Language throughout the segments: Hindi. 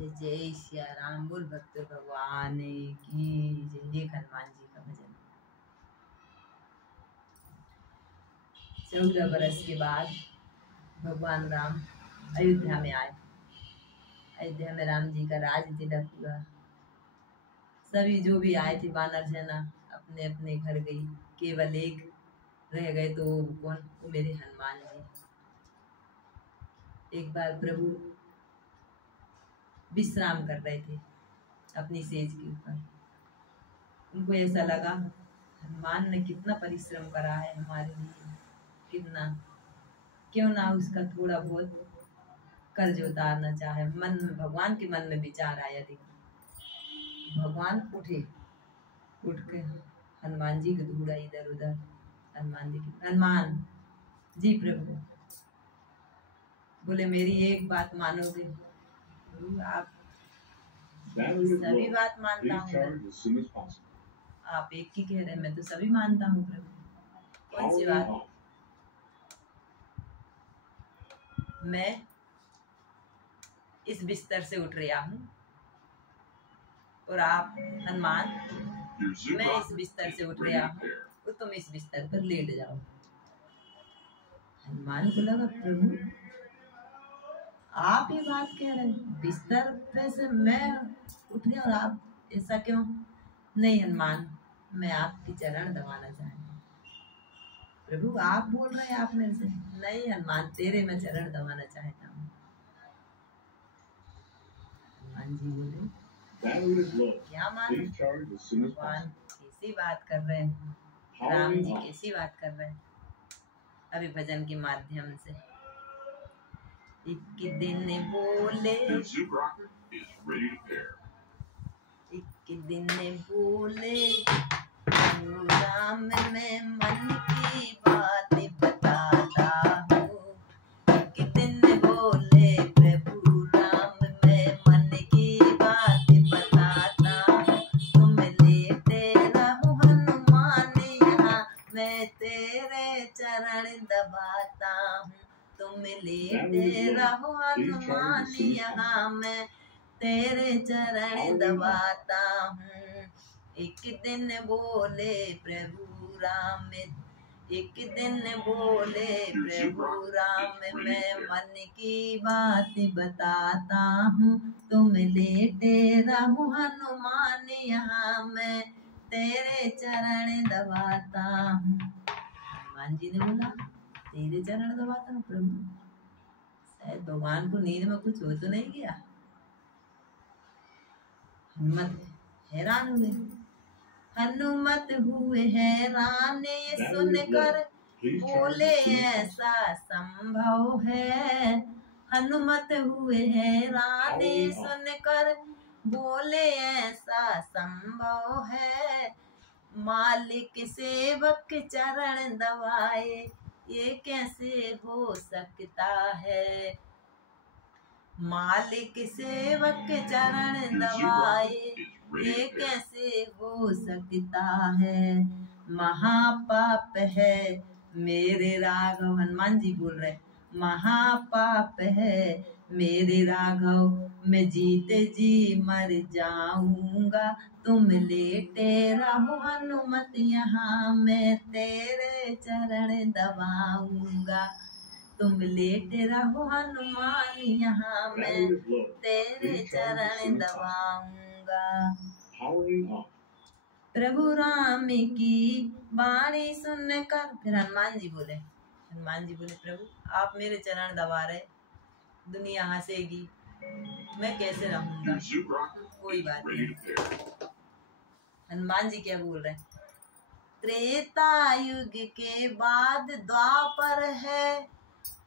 जय सिया राम। बोल भक्त भगवान की जय। एक हनुमान जी का भजन। 14 बरस के बाद भगवान राम अयोध्या में आए। अयोध्या में राम जी का राज तिलक हुआ। सभी जो भी आए थे वानर सेना अपने अपने घर गई। केवल एक रह गए तो कौन? वो मेरे हनुमान जी। एक बार प्रभु विश्राम कर रहे थे अपनी सेज के ऊपर। उनको ऐसा लगा हनुमान ने कितना परिश्रम करा है हमारे लिए, कितना, क्यों ना उसका थोड़ा बहुत कर्ज उतारना चाहे। मन में भगवान के मन में विचार आया। देखो भगवान उठे, उठ के हनुमान जी को ढूंढा इधर उधर। हनुमान जी प्रभु बोले मेरी एक बात मानोगे? आप सभी बात मानता हूँ। आप एक ही कह रहे, मैं तो सभी मानता हूँ प्रभु। कौन सी बात? मैं इस बिस्तर से उठ रहा हूँ और आप हनुमान, मैं इस बिस्तर से उठ रहा हूँ तो तुम इस बिस्तर पर लेट जाओ। हनुमान को लगा प्रभु आप ये बात कह रहे हैं, बिस्तर पे से मैं उठ गया और आप ऐसा क्यों? नहीं हनुमान, मैं आपकी चरण दबाना चाहता हूँ। प्रभु आप बोल रहे हैं आप मेरे से? नहीं हनुमान, तेरे मैं चरण दबाना चाहता हूँ। हनुमान जी बोले क्या मान? भगवान कैसी बात कर रहे हैं, राम जी कैसी बात कर रहे हैं। अभी भजन के माध्यम से एक दिन बोले, एक दिन बोले राम मैं मन की बात बताता हूँ। एक दिन बोले प्रभु राम मैं मन की बात बताता हूँ। तुम लेते रहो हनुमान यहाँ मैं तेरे चरण दबाता हूँ। तुम लेते रहो हनुमान यहाँ मैं तेरे चरण दबाता हूँ। एक दिन बोले प्रभु राम, एक दिन बोले प्रभु राम मैं मन की बात बताता हूँ। तुम लेटे रहो हनुमान यहाँ मैं तेरे चरण दबाता हूँ। हनुमान जी ने बोला तेरे चरण दबाता हूँ प्रभु? शायद भगवान को नींद में कुछ हो तो नहीं गया। हनुमत हैरान हुए। हनुमत हुए हैरान ये सुनकर बोले ऐसा संभव है। हनुमत हुए हैरान ये सुनकर बोले ऐसा संभव है। मालिक सेवक चरण दबाए ये कैसे हो सकता है। मालिक सेवक चरण दबाए ये कैसे हो सकता है। महापाप है मेरे राघव, हनुमान जी बोल रहे, महापाप है मेरे राघव मैं जीते जी मर जाऊंगा। तुम लेटे रहो हनुमत यहाँ मैं तेरे चरण दबाऊंगा। तुम लेटे रहो हनुमान यहाँ मैं तेरे चरण दबाऊंगा। प्रभु राम की वाणी सुनकर फिर हनुमान जी बोले, प्रभु आप मेरे चरण दबा रहे, दुनिया हंसेगी, मैं कैसे रहूंगा? कोई बात नहीं। हनुमान जी क्या बोल रहे? त्रेता युग के बाद द्वापर है,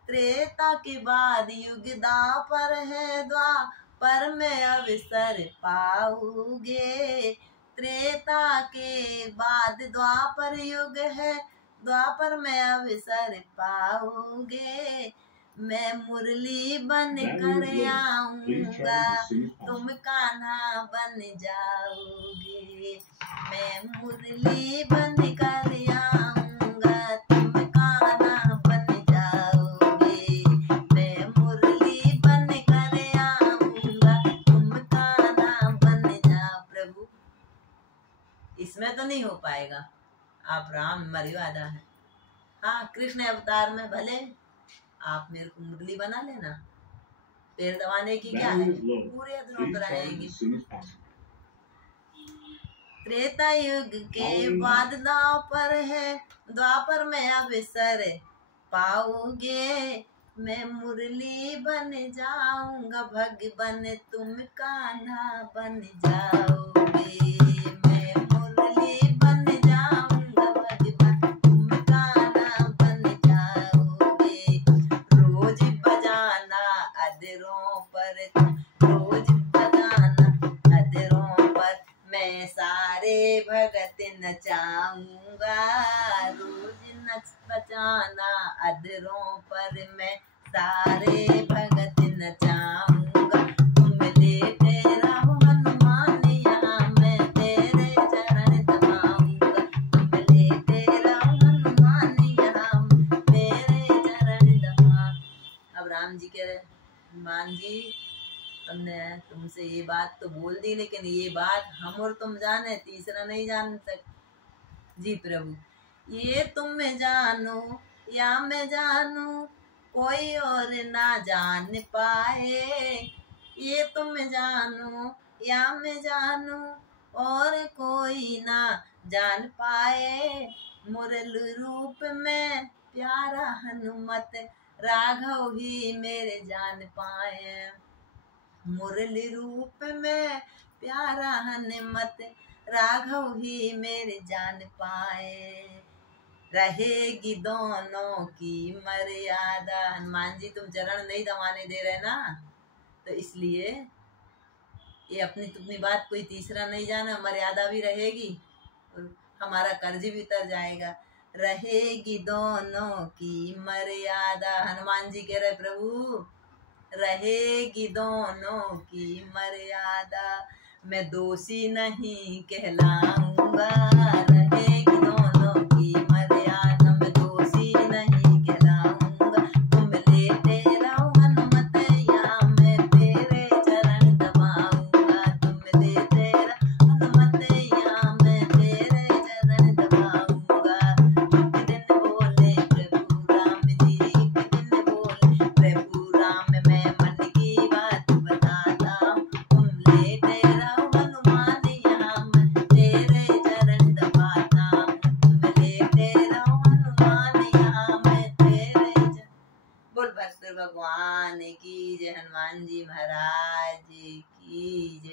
त्रेता के बाद युग द्वापर है। द्वापर में अवसर पाओगे। त्रेता के बाद द्वापर युग है, द्वापर में अवसर पाओगे। मैं मुरली बन कर आऊंगा तुम कान्हा बन जाओगे। मैं मुरली बन कर आऊंगा तुम कान्हा बन जाओगे। मैं मुरली बन कर आऊंगा तुम इसमें तो नहीं हो पाएगा। आप राम मर्यादा है। हाँ, कृष्ण अवतार में भले आप मेरे को मुरली बना लेना, पैर दबाने की क्या है, पूरे अधरों पर आएंगे। त्रेता युग के बाद द्वापर है, द्वापर में अवसर पाओगे, मैं मुरली बन जाऊंगा, भगवन तुम कान्हा बन जाओगे। मैं मुरली बन जाऊंगा, भगवन तुम कान्हा बन जाओगे। रोज बजाना अधरों पर, रोज बजाना अधरों पर, मैं सारे भगत नचाऊंगा। रोज नच बजाना अधरों पर, मैं सारे भगत नचाऊंगा। तुम लेते रहो हनुमान यहाँ, मैं तेरे चरण दबाऊंगा। तुम लेते रहो हनुमान यहाँ, तेरे चरण दबा। अब राम जी कह रहे, हनुमान जी तुमने तुमसे ये बात तो बोल दी, लेकिन ये बात हम और तुम जाने, तीसरा नहीं जान सकते। जी प्रभु, ये तुम जानो या मैं जानू, कोई और ना जान पाए। ये तुम जानो या मैं जानू, और कोई ना जान पाए। मुरल रूप में प्यारा हनुमत, राघव ही मेरे जान पाए। मुरली रूप में प्यारा हनुमत, राघव ही मेरे जान पाए। रहेगी दोनों की मर्यादा। हनुमान जी तुम चरण नहीं दबाने दे रहे ना, तो इसलिए ये अपनी बात कोई तीसरा नहीं जाना, मर्यादा भी रहेगी और हमारा कर्ज भी उतर जाएगा। रहेगी दोनों की मर्यादा। हनुमान जी कह रहे प्रभु, रहेगी दोनों की मर्यादा, मैं दोषी नहीं कहलाऊंगा। रहेगी दोनों की मर्यादा, मैं दोषी नहीं कहलाऊंगा। तुम लेते रहो हनुमत यहाँ, मैं तेरे चरण दबाऊंगा। तुम लेते रहो हनुमत यहाँ, मैं तेरे चरण दबाऊंगा। एक दिन बोले प्रभु राम जी, एक दिन बोले प्रभु राम, मैं मन की बात बताता हूँ। तुम लेते रहो हनुमान यहाँ, मैं तेरे चरण दबाता हूँ। तुम लेते रहो हनुमान यहाँ, मैं तेरे चरण। बोल भक्त भगवान की जय, हनुमान जी महाराज की जय।